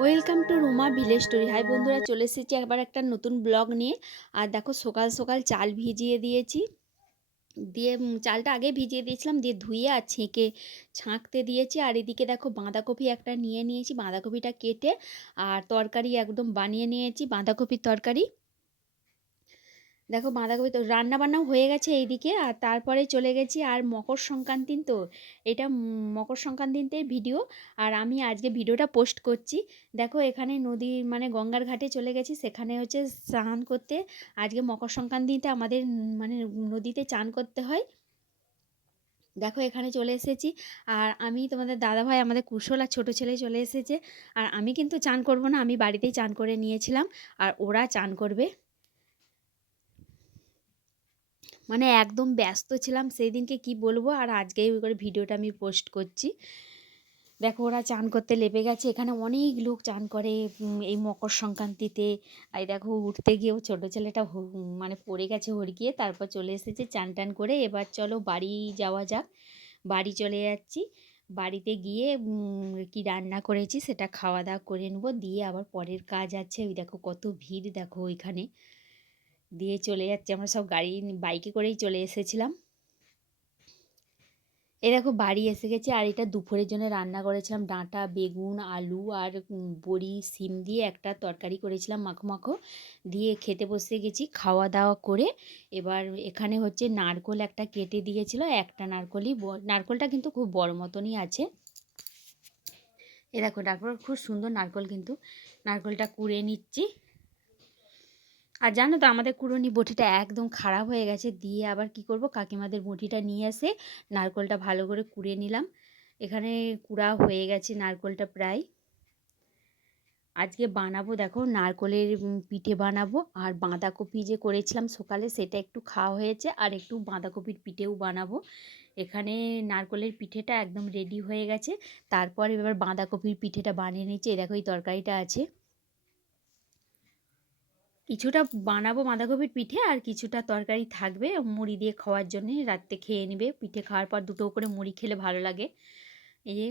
Welcome to Ruma village story. Hi বন্ধুরা, চলে এসেছি একবার একটা নতুন ব্লগ নিয়ে। আর দেখো, সকাল সকাল চাল ভিজিয়ে দিয়েছি। দিয়ে চালটা আগে ভিজিয়ে দিয়েছিলাম, দিয়ে ধুয়ে আর ছেঁকে ছাঁকতে দিয়েছি। আর এদিকে দেখো, বাঁধাকপি একটা নিয়ে নিয়েছি। বাঁধাকপিটা কেটে আর তরকারি একদম বানিয়ে নিয়েছি। বাঁধাকপির তরকারি দেখো বাঁধাকপি তো রান্না বান্নাও হয়ে গেছে এইদিকে, আর তারপরে চলে গেছি আর মকর সংক্রান্তি তো, এটা মকর সংক্রান্তির ভিডিও, আর আমি আজকে ভিডিওটা পোস্ট করছি। দেখো এখানে নদী মানে গঙ্গার ঘাটে চলে গেছি, সেখানে হচ্ছে স্নান করতে, আজকে মকর সংক্রান্তিতে আমাদের মানে নদীতে চান করতে হয়। দেখো এখানে চলে এসেছি, আর আমি তোমাদের দাদাভাই আমাদের কুশল আর ছোটো ছেলে চলে এসেছে, আর আমি কিন্তু চান করব না, আমি বাড়িতেই চান করে নিয়েছিলাম, আর ওরা চান করবে। মানে একদম ব্যস্ত ছিলাম সেই দিনকে কি বলব? আর আজকেই ওই করে ভিডিওটা আমি পোস্ট করছি। দেখো ওরা চান করতে লেপে গেছে। এখানে অনেক লোক চান করে এই মকর সংক্রান্তিতে। আর দেখো উঠতে গিয়েও ছোটো ছেলেটা মানে পড়ে গেছে হড়কিয়ে। তারপর চলে এসেছে চান টান করে। এবার চলো বাড়ি যাওয়া যাক। বাড়ি চলে যাচ্ছি। বাড়িতে গিয়ে কি রান্না করেছি সেটা খাওয়া দাওয়া করে নেব। দিয়ে আবার পরের কাজ আছে। ওই দেখো কত ভিড় দেখো ওইখানে। দিয়ে চলে যাচ্ছে। আমরা সব গাড়ি বাইকে করেই চলে এসেছিলাম। এই দেখো বাড়ি এসে গেছে আর এটা দুপুরের জন্য রান্না করেছিলাম। ডাঁটা, বেগুন, আলু আর বড়ি, সিম দিয়ে একটা তরকারি করেছিলাম মাখো মাখো। দিয়ে খেতে বসে গেছি খাওয়া দাওয়া করে। এবার এখানে হচ্ছে নারকোল একটা কেটে দিয়েছিল। একটা নারকোলই নারকোলটা কিন্তু খুব বড় মতনই আছে। এ দেখো নারকোল, খুব সুন্দর নারকোল কিন্তু। নারকোলটা কুড়ে নিচ্ছি। আর জানো তো আমাদের কুড়োনি বটিটা একদম খারাপ হয়ে গেছে। দিয়ে আবার কি করব? কাকিমাদের বটিটা নিয়ে এসে নারকোলটা ভালো করে কুড়ে নিলাম। এখানে কুড়া হয়ে গেছে নারকোলটা প্রায়। আজকে বানাবো দেখো, নারকোলের পিঠে বানাবো। আর বাঁধাকপি যে করেছিলাম সকালে সেটা একটু খাওয়া হয়েছে। আর একটু বাঁধাকপির পিঠেও বানাবো। এখানে নারকোলের পিঠেটা একদম রেডি হয়ে গেছে। তারপর এবার বাঁধাকপির পিঠেটা বানিয়ে এই দেখো এই তরকারিটা আছে। কিছুটা বানাবো বাঁধাকপির পিঠে আর কিছুটা তরকারি থাকবে। মুড়ি দিয়ে খাওয়ার জন্যে রাত্রে খেয়ে নেবে। পিঠে খাওয়ার পর দুটো করে মুড়ি খেলে ভালো লাগে। এই যে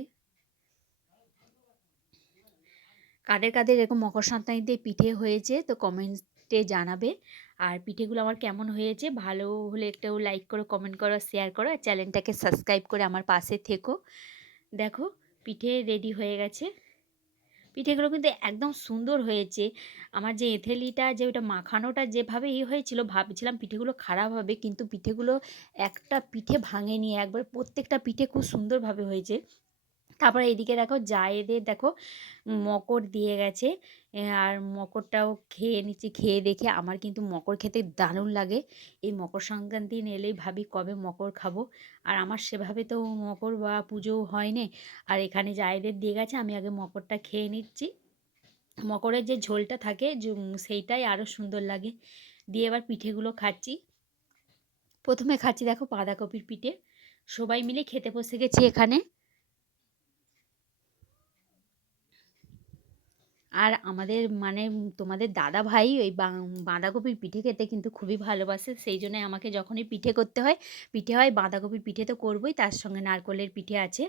কাদের কাদের এরকম মকর সংক্রান্তিতে পিঠে হয়েছে তো কমেন্টে জানাবে। আর পিঠেগুলো আমার কেমন হয়েছে ভালো হলে একটাও লাইক করো কমেন্ট করো শেয়ার করো। আর চ্যানেলটাকে সাবস্ক্রাইব করে আমার পাশে থেকো। দেখো, পিঠে রেডি হয়ে গেছে। পিঠেগুলো কিন্তু একদম সুন্দর হয়েছে। আমার যে এথেলিটা, যে ওটা মাখানোটা যেভাবে ই হয়েছিল, ভাবছিলাম পিঠেগুলো খারাপ হবে, কিন্তু পিঠেগুলো একটা পিঠে ভাঙেনি। একবার প্রত্যেকটা পিঠে খুব সুন্দরভাবে হয়েছে। তারপরে এদিকে দেখো জায়েদের দেখো মকর দিয়ে গেছে। আর মকরটাও খেয়ে নিচ্ছি, খেয়ে দেখে আমার কিন্তু মকর খেতে দারুণ লাগে। এই মকর সংক্রান্তি এলেই ভাবি কবে মকর খাব। আর আমার সেভাবে তো মকর বা পুজো হয়নি। আর এখানে জায়েদের দিয়ে গেছে, আমি আগে মকরটা খেয়ে নিচ্ছি। মকরের যে ঝোলটা থাকে সেইটাই আরও সুন্দর লাগে। দিয়ে এবার পিঠেগুলো খাচ্ছি। প্রথমে খাচ্ছি দেখো বাঁধাকপির পিঠে। সবাই মিলে খেতে বসে গেছি এখানে। আর আমাদের মানে তোমাদের দাদা ভাই ওই বাঁধাকপির পিঠে খেতে কিন্তু খুবই ভালোবাসে। সেই জন্য আমাকে যখনই পিঠে করতে হয়, পিঠে হয়, বাঁধাকপির পিঠে তো করবোই, তার সঙ্গে নারকোলের পিঠে আছে।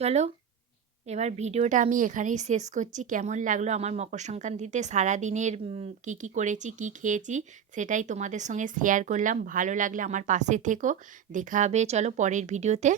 চলো, এবার ভিডিওটা আমি এখানেই শেষ করছি। কেমন লাগল আমার মকর সংক্রান্তিতে সারাদিনের কি কি করেছি, কি খেয়েছি, সেটাই তোমাদের সঙ্গে শেয়ার করলাম। ভালো লাগলে আমার পাশে থেকো। দেখা হবে, চলো পরের ভিডিওতে।